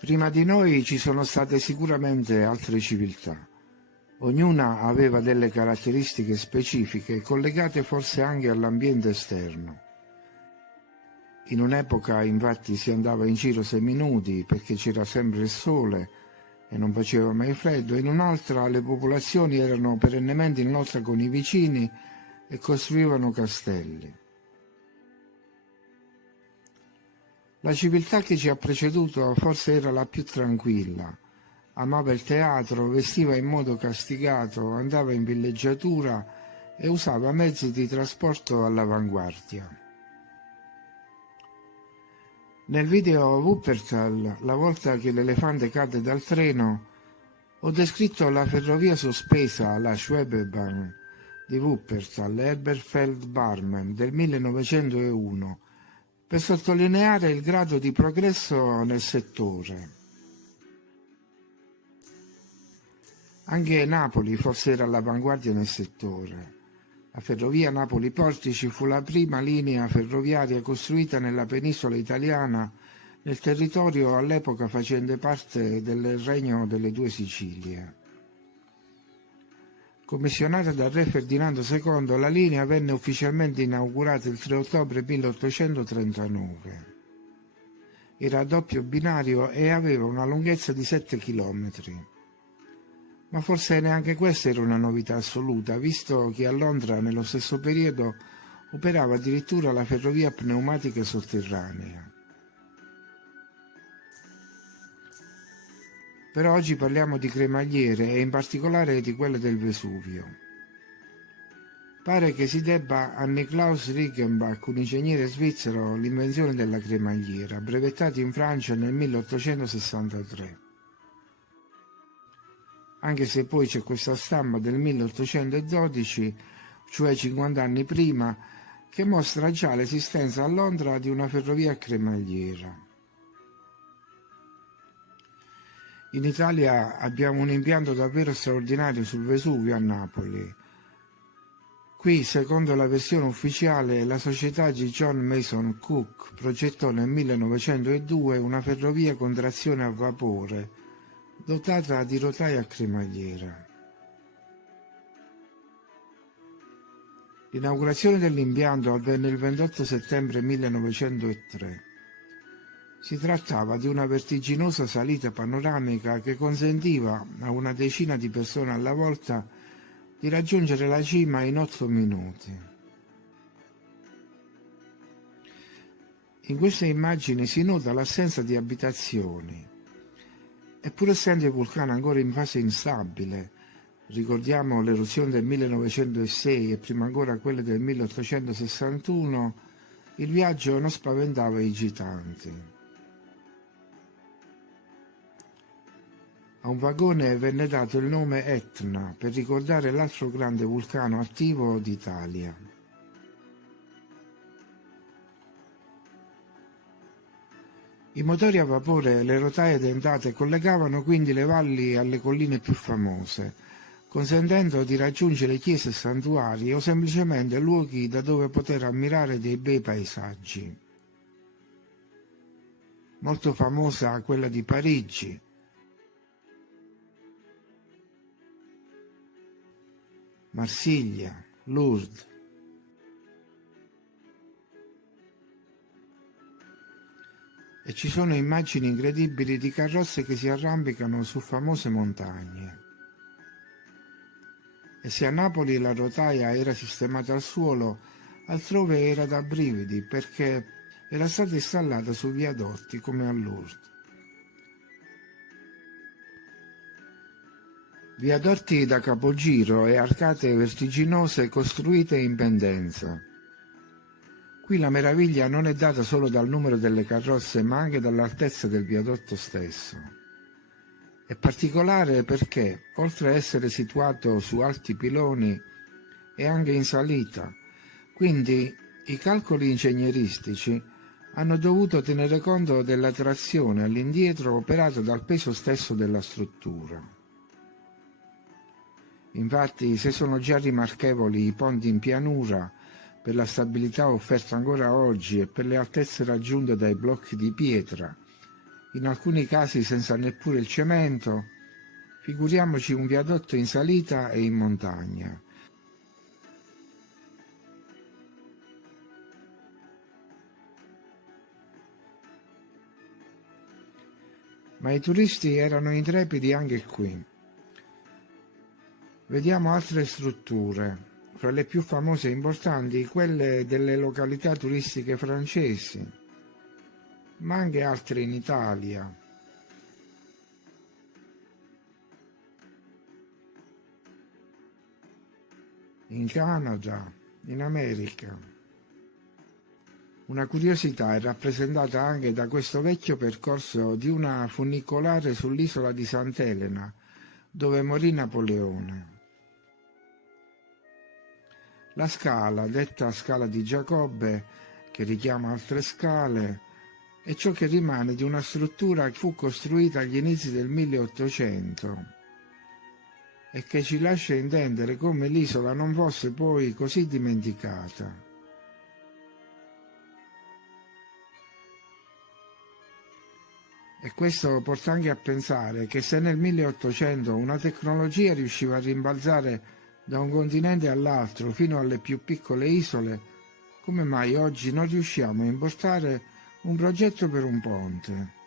Prima di noi ci sono state sicuramente altre civiltà. Ognuna aveva delle caratteristiche specifiche, collegate forse anche all'ambiente esterno. In un'epoca infatti si andava in giro seminudi perché c'era sempre il sole e non faceva mai freddo, in un'altra le popolazioni erano perennemente in lotta con i vicini e costruivano castelli. La civiltà che ci ha preceduto forse era la più tranquilla. Amava il teatro, vestiva in modo castigato, andava in villeggiatura e usava mezzi di trasporto all'avanguardia. Nel video Wuppertal, la volta che l'elefante cade dal treno, ho descritto la ferrovia sospesa, la Schwebebahn di Wuppertal, Elberfeld-Barmen del 1901, per sottolineare il grado di progresso nel settore. Anche Napoli forse era all'avanguardia nel settore. La ferrovia Napoli-Portici fu la prima linea ferroviaria costruita nella penisola italiana, nel territorio all'epoca facente parte del Regno delle Due Sicilie. Commissionata dal re Ferdinando II, la linea venne ufficialmente inaugurata il 3 ottobre 1839. Era a doppio binario e aveva una lunghezza di 7 chilometri. Ma forse neanche questa era una novità assoluta, visto che a Londra nello stesso periodo operava addirittura la ferrovia pneumatica sotterranea. Però oggi parliamo di cremagliere e in particolare di quelle del Vesuvio. Pare che si debba a Niklaus Reichenbach, un ingegnere svizzero, l'invenzione della cremagliera, brevettata in Francia nel 1863. Anche se poi c'è questa stampa del 1812, cioè 50 anni prima, che mostra già l'esistenza a Londra di una ferrovia cremagliera. In Italia abbiamo un impianto davvero straordinario sul Vesuvio a Napoli. Qui, secondo la versione ufficiale, la società G. John Mason Cook progettò nel 1902 una ferrovia con trazione a vapore, dotata di rotaie a cremagliera. L'inaugurazione dell'impianto avvenne il 28 settembre 1903. Si trattava di una vertiginosa salita panoramica che consentiva a una decina di persone alla volta di raggiungere la cima in 8 minuti. In queste immagini si nota l'assenza di abitazioni. E pur essendo il vulcano ancora in fase instabile, ricordiamo l'eruzione del 1906 e prima ancora quelle del 1861, il viaggio non spaventava i gitanti. A un vagone venne dato il nome Etna per ricordare l'altro grande vulcano attivo d'Italia. I motori a vapore e le rotaie dentate collegavano quindi le valli alle colline più famose, consentendo di raggiungere chiese e santuari o semplicemente luoghi da dove poter ammirare dei bei paesaggi. Molto famosa quella di Parigi, Marsiglia, Lourdes. E ci sono immagini incredibili di carrozze che si arrampicano su famose montagne. E se a Napoli la rotaia era sistemata al suolo, altrove era da brividi perché era stata installata su viadotti come a Lourdes. Viadotti da capogiro e arcate vertiginose costruite in pendenza. Qui la meraviglia non è data solo dal numero delle carrozze, ma anche dall'altezza del viadotto stesso. È particolare perché, oltre a essere situato su alti piloni, è anche in salita, quindi i calcoli ingegneristici hanno dovuto tenere conto della trazione all'indietro operata dal peso stesso della struttura. Infatti, se sono già rimarchevoli i ponti in pianura per la stabilità offerta ancora oggi e per le altezze raggiunte dai blocchi di pietra, in alcuni casi senza neppure il cemento, figuriamoci un viadotto in salita e in montagna. Ma i turisti erano intrepidi anche qui. Vediamo altre strutture, fra le più famose e importanti quelle delle località turistiche francesi, ma anche altre in Italia. In Canada, in America. Una curiosità è rappresentata anche da questo vecchio percorso di una funicolare sull'isola di Sant'Elena, dove morì Napoleone. La scala, detta Scala di Giacobbe, che richiama altre scale, è ciò che rimane di una struttura che fu costruita agli inizi del 1800 e che ci lascia intendere come l'isola non fosse poi così dimenticata. E questo porta anche a pensare che se nel 1800 una tecnologia riusciva a rimbalzare da un continente all'altro fino alle più piccole isole, come mai oggi non riusciamo a importare un progetto per un ponte?